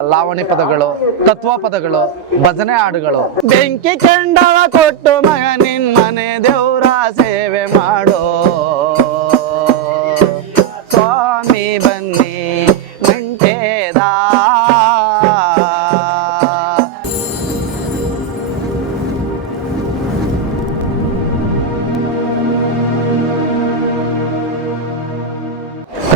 ಲಾವಣಿ ಪದಗಳು, ತತ್ವ ಪದಗಳು, ಭಜನೆ ಹಾಡುಗಳು. ಬೆಂಕಿ ಕೆಂಡವ ಕೊಟ್ಟು ಮಗ ನಿನ್ ಮನೆ ದೇವ್ರ ಸೇವೆ ಮಾಡೋ. ಸ್ವಾಮಿ ಬನ್ನಿ, ಮಂಟೇದ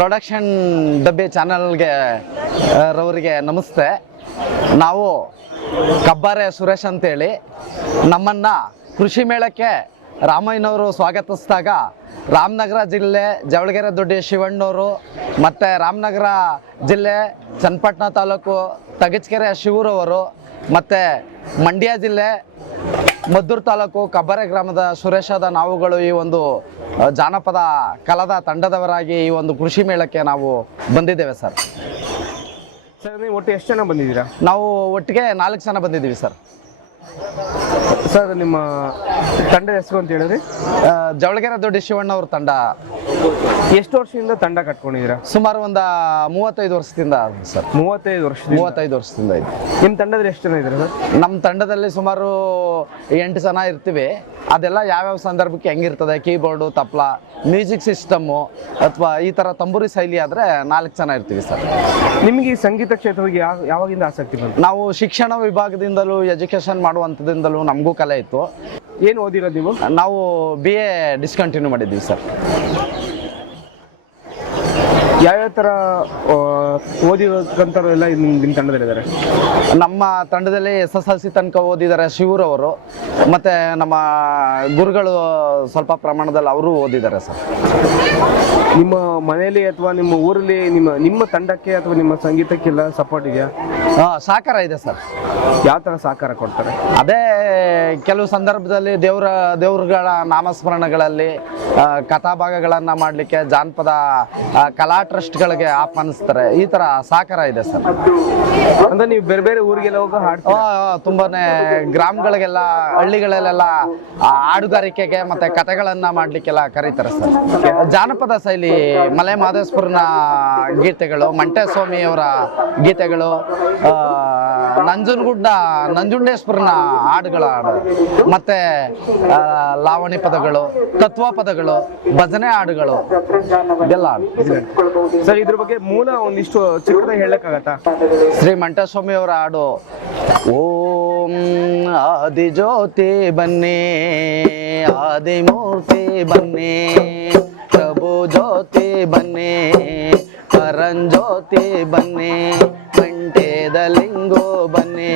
ಪ್ರೊಡಕ್ಷನ್ ಡಬ್ಬೆ ಚಾನಲ್ಗೆ ರವರಿಗೆ ನಮಸ್ತೆ. ನಾವು ಕಬ್ಬಾರೆ ಸುರೇಶ್ ಅಂತೇಳಿ. ನಮ್ಮನ್ನು ಕೃಷಿ ಮೇಳಕ್ಕೆ ರಾಮಯ್ಯನವರು ಸ್ವಾಗತಿಸಿದಾಗ ರಾಮನಗರ ಜಿಲ್ಲೆ ಜವಳಗೆರೆ ದೊಡ್ಡಿ ಶಿವಣ್ಣವರು ಮತ್ತು ರಾಮನಗರ ಜಿಲ್ಲೆ ಚನ್ನಪಟ್ಟಣ ತಾಲೂಕು ತಗಚ್ಕೆರೆ ಶಿವರವರು ಮತ್ತು ಮಂಡ್ಯ ಜಿಲ್ಲೆ ಮದ್ದೂರು ತಾಲೂಕು ಕಬ್ಬರೆ ಗ್ರಾಮದ ಸುರೇಶದ ನಾವುಗಳು ಈ ಒಂದು ಜಾನಪದ ಕಲದ ತಂಡದವರಾಗಿ ಈ ಒಂದು ಕೃಷಿ ಮೇಳಕ್ಕೆ ನಾವು ಬಂದಿದ್ದೇವೆ ಸರ್. ಸರ್ ನೀವು ಒಟ್ಟು ಎಷ್ಟು ಜನ ಬಂದಿದ್ದೀರಾ? ನಾವು ಒಟ್ಟಿಗೆ ನಾಲ್ಕು ಜನ ಬಂದಿದ್ದೀವಿ ಸರ್. ಸರ್ ನಿಮ್ಮ ತಂಡ ಹೆಸರು ಅಂತ ಹೇಳಿದ್ರಿ? ಜವಳಗೆರ ದೊಡ್ಡ ಶಿವಣ್ಣವ್ರ ತಂಡ. ಎಷ್ಟು ವರ್ಷದಿಂದ ತಂಡ ಕಟ್ಕೊಂಡಿದ್ದೀರಾ? ಸುಮಾರು ಒಂದು ಮೂವತ್ತೈದು ವರ್ಷದಿಂದ ಸರ್. ಮೂವತ್ತೈದು ವರ್ಷ ಮೂವತ್ತೈದು ವರ್ಷದಿಂದ ಇದೆ ನಿಮ್ಮ ತಂಡದಲ್ಲಿ ಎಷ್ಟು ಜನ ಇದ್ರ ಸರ್? ನಮ್ಮ ತಂಡದಲ್ಲಿ ಸುಮಾರು ಎಂಟು ಜನ ಇರ್ತೀವಿ. ಅದೆಲ್ಲ ಯಾವ್ಯಾವ ಸಂದರ್ಭಕ್ಕೆ ಹೆಂಗಿರ್ತದೆ? ಕೀಬೋರ್ಡು ತಪ್ಲ ಮ್ಯೂಸಿಕ್ ಸಿಸ್ಟಮ್ಮು ಅಥವಾ ಈ ಥರ ತಂಬೂರಿ ಶೈಲಿ ಆದರೆ ನಾಲ್ಕು ಜನ ಇರ್ತೀವಿ ಸರ್. ನಿಮಗೆ ಈ ಸಂಗೀತ ಕ್ಷೇತ್ರಕ್ಕೆ ಯಾವ ಯಾವಾಗಿಂದ ಆಸಕ್ತಿ ಬಂತು? ನಾವು ಶಿಕ್ಷಣ ವಿಭಾಗದಿಂದಲೂ ಎಜುಕೇಷನ್ ಮಾಡುವಂಥದ್ದಿಂದಲೂ ನಮಗೂ ಕಲೆ ಇತ್ತು. ಏನು ಓದಿರೋದು ನೀವು? ನಾವು ಬಿ ಎ ಡಿಸ್ಕಂಟಿನ್ಯೂ ಮಾಡಿದ್ದೀವಿ ಸರ್ ಯಾವ್ಯಾವ ಥರ ಓದಿರೋಕ್ಕಂಥವ್ರು ಎಲ್ಲ ನಿಮ್ಮ ನಿಮ್ಮ ತಂಡದಲ್ಲಿದ್ದಾರೆ ನಮ್ಮ ತಂಡದಲ್ಲಿ ಎಸ್ ಎಸ್ ಎಲ್ ಸಿ ತನಕ ಓದಿದ್ದಾರೆ ಶಿವರವರು ಮತ್ತು ನಮ್ಮ ಗುರುಗಳು ಸ್ವಲ್ಪ ಪ್ರಮಾಣದಲ್ಲಿ ಅವರು ಓದಿದ್ದಾರೆ ಸರ್ ನಿಮ್ಮ ಮನೆಯಲ್ಲಿ ಅಥವಾ ನಿಮ್ಮ ಊರಲ್ಲಿ ನಿಮ್ಮ ನಿಮ್ಮ ತಂಡಕ್ಕೆ ಅಥವಾ ನಿಮ್ಮ ಸಂಗೀತಕ್ಕೆಲ್ಲ ಸಪೋರ್ಟ್ ಇದೆಯಾ? ಸಹಕಾರ ಇದೆ ಸರ್. ಯಾವ ಥರ ಸಹಕಾರ ಕೊಡ್ತಾರೆ? ಅದೇ ಕೆಲವು ಸಂದರ್ಭದಲ್ಲಿ ದೇವರ ದೇವರುಗಳ ನಾಮಸ್ಮರಣಗಳಲ್ಲಿ ಆ, ಕಥಾಭಾಗಗಳನ್ನು ಮಾಡಲಿಕ್ಕೆ ಜಾನಪದ ಆ, ಕಲಾ ಟ್ರಸ್ಟ್ಗಳಿಗೆ ಆಹ್ವಾನಿಸ್ತಾರೆ. ಈ ಥರ ಸಹಕಾರ ಇದೆ ಸರ್. ಅಂದ್ರೆ ನೀವು ಬೇರೆ ಬೇರೆ ಊರಿಗೆಲ್ಲ ಹೋಗಿ ಹಾಡ್ತೀರಾ? ಆ, ತುಂಬಾನೇ ಗ್ರಾಮಗಳಿಗೆಲ್ಲ ಹಳ್ಳಿಗಳಲ್ಲೆಲ್ಲ ಆ, ಹಾಡುಗಾರಿಕೆಗೆ ಮತ್ತೆ ಕಥೆಗಳನ್ನ ಮಾಡ್ಲಿಕ್ಕೆಲ್ಲ ಕರೀತಾರೆ ಸರ್. ಜಾನಪದ ಶೈಲಿ ಮಲೆ ಮಾದೇಶ್ವರನ ಗೀತೆಗಳು ಮಂಟೇಸ್ವಾಮಿಯವರ ಗೀತೆಗಳು ನಂಜನಗುಡ್ಡ ನಂಜುಂಡೇಶ್ವರನ ಹಾಡುಗಳ ಹಾಡು ಮತ್ತೆ ಲಾವಣಿ ಪದಗಳು ತತ್ವ ಪದಗಳು ಭಜನೆ ಹಾಡುಗಳು ಇದೆಲ್ಲ ಹಾಡು. ಸರ್ ಇದ್ರ ಬಗ್ಗೆ ಮೂಲ ಒಂದಿಷ್ಟು ಚಿಕ್ಕದಾಗಿ ಹೇಳಕ್ಕಾಗತ್ತಾ? ಶ್ರೀ ಮಂಟಸ್ವಾಮಿ ಅವರ ಹಾಡು ಓಂ ಆದಿಜ್ಯೋತಿ ಬನ್ನಿ ಆದಿಮೂರ್ತಿ ಬನ್ನಿ. ಪ್ರಭು ಜ್ಯೋತಿ ಬನ್ನಿ ಪರಂಜ್ಯೋತಿ ಬನ್ನಿ ಮಂಟೇದ ಲಿಂಗೋ ಬನ್ನಿ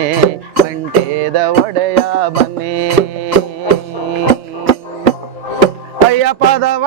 ಮಂಟೇದ ಒಡೆಯ ಬನ್ನಿ. ಅಯ್ಯ ಪದವ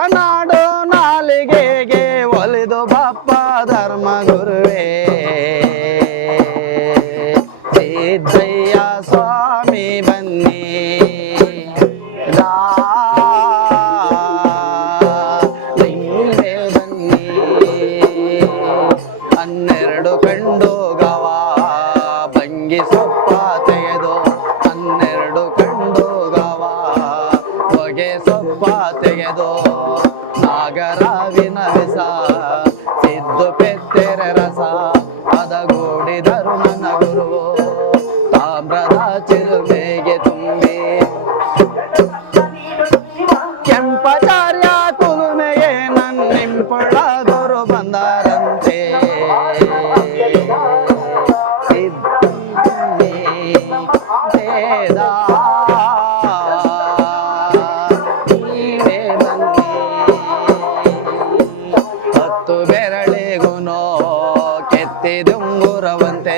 ಕೆತ್ತಿದುಂಗುರವಂತೆ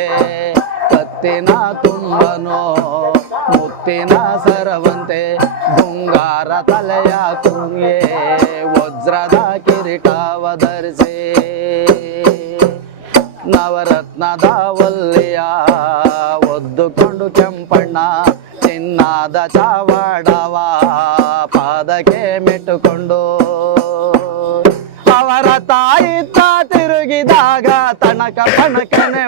ಕತ್ತಿನ ತುಂಬನೋ, ಮುತ್ತಿನ ಸರವಂತೆ ಬಂಗಾರ ತಲೆಯ ಕುಂಗೆ ವಜ್ರದ ಕಿರೀಟವ ಧರಿಸಿ. ನವರತ್ನದ ವಲ್ಲಿಯ ಒದ್ದುಕೊಂಡು ಕೆಂಪಣ್ಣ, ಚಿನ್ನದ ಚಾವಾಡವ, ಪಾದಕ್ಕೆ ಮೆಟ್ಟುಕೊಂಡು. ತನಕ ಪಣಕನೆ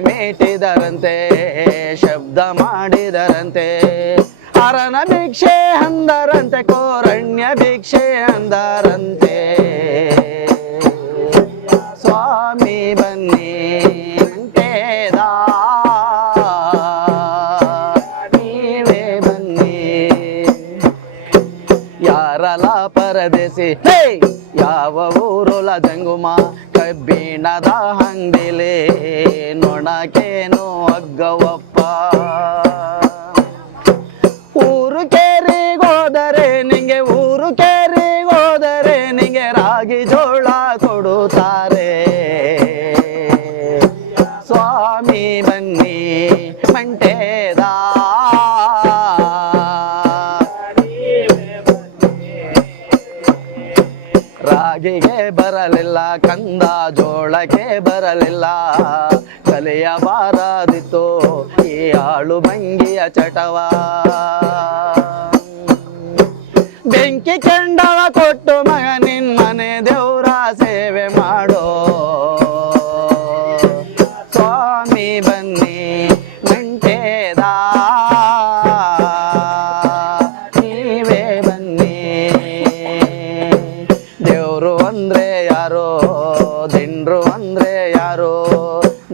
ಮೇಟಿದರಂತೆ ಶಬ್ದ ಮಾಡಿದರಂತೆ. ಅರನ ಭಿಕ್ಷೆ ಅಂದರಂತೆ, ಕೋರಣ್ಯ ಭಿಕ್ಷೆ ಅಂದರಂತೆ. ಸ್ವಾಮಿ ಬನ್ನಿ ನೀವೇ ಬನ್ನಿ. ಯಾರಲ ಪರದೇಸಿ ಯಾವ ಊರುಲ ಜಂಗುಮ ಕಬ್ಬಿಣದ ಹಂದಿಲೆ ನೊಣಕೇನು ಅಗ್ಗವಪ್ಪ. ರಾಗಿಗೆ ಬರಲಿಲ್ಲ, ಕಂದ ಜೋಳಕ್ಕೆ ಬರಲಿಲ್ಲ. ಕಲೆಯ ಕಲಿಯಬಾರದಿತ್ತು ಈ ಆಳು ಭಂಗಿಯ ಚಟವ. ಬೆಂಕಿ ಕೆಂಡವ ಕೊಟ್ಟು ಮಗ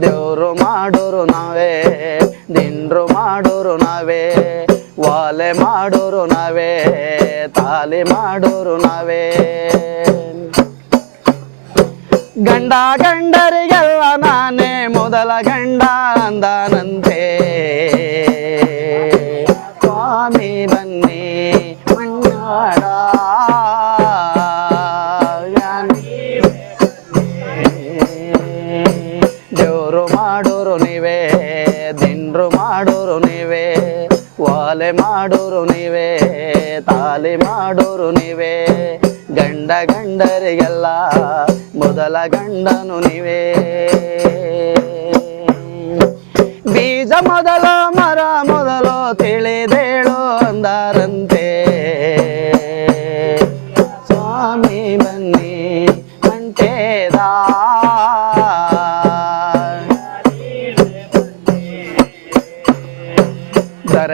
ದೇವ್ರು ಮಾಡೋರು ನಾವೇ ದಿಂಡ್ರು ಮಾಡೋರು ನಾವೇ, ವಾಲೆ ಮಾಡೋರು ನಾವೇ, ತಾಲಿ ಮಾಡೋರು ನಾವೇ. ಗಂಡ ಗಂಡರಿಗೆಲ್ಲ ನಾನೇ ಮೊದಲ ಗಂಡ ಅಂದಾನಂತೆ ನೀವೇ? ಗಂಡ ಗಂಡರಿಗೆಲ್ಲ ಮೊದಲ ಗಂಡನು ನೀವೇ. ಬೀಜ ಮೊದಲ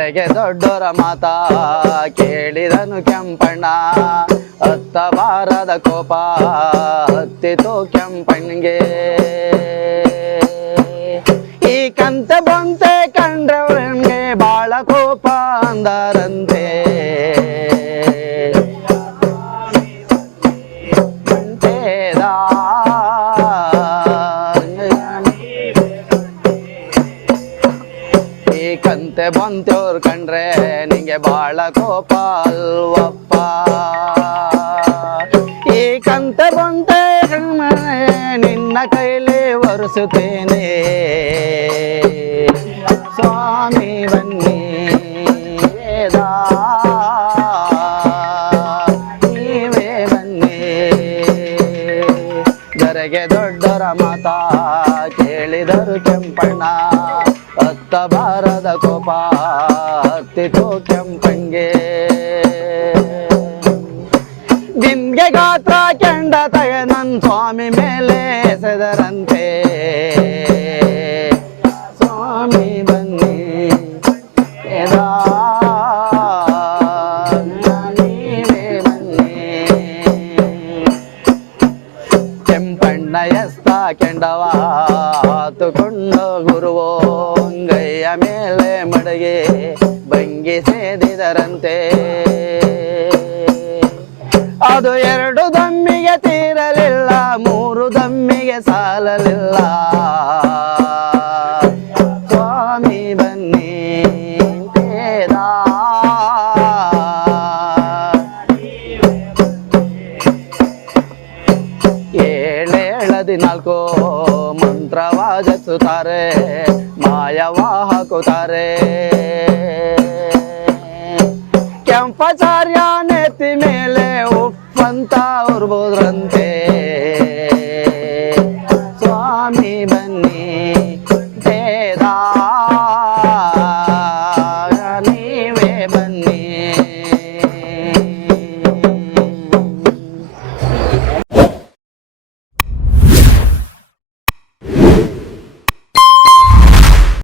ಧರೆಗೆ ದೊಡ್ಡೋರ ಮಾತ ಕೇಳಿದನು ಕೆಂಪಣ್ಣ. ಅತ್ತ ಬಾರದ ಕೋಪ ಹತ್ತಿತು ಕೆಂಪಣ್ಣಿಗೆ. ಈ ಕಂತೆ ಬಂತೆ ಅಲ್ವಪ್ಪ. ಈ ಕಂತೆ ಬಂತೆ ಕಣ್ಮನೆ ನಿನ್ನ ಕೈಲಿ ಒರೆಸುತ್ತೇನೆ. ಸ್ವಾಮಿ ಬನ್ನಿ ನೀವೇ ಬನ್ನಿ. ದರೆಗೆ ದೊಡ್ಡರ ಮಾತಾ ಕೇಳಿದರು ಕೆಂಪಣ್ಣ. ಹತ್ತ ಬಾರದ ಕೋಪ. ಭಂಗಿ ಸೇದಿದರಂತೆ ಅದು ಎರಡು ದಮ್ಮಿಗೆ ತೀರಲಿಲ್ಲ, ಮೂರು ದಮ್ಮಿಗೆ ಸಾಲಲಿಲ್ಲ. ಸ್ವಾಮಿ ಬನ್ನಿ ತೇರ ಏಳೇಳದಿ ಮಾಯವಾ ಮಂತ್ರವ ಜಸುತ್ತಾರೆ ಮಾಯವ ಹಾಕುತ್ತಾರೆ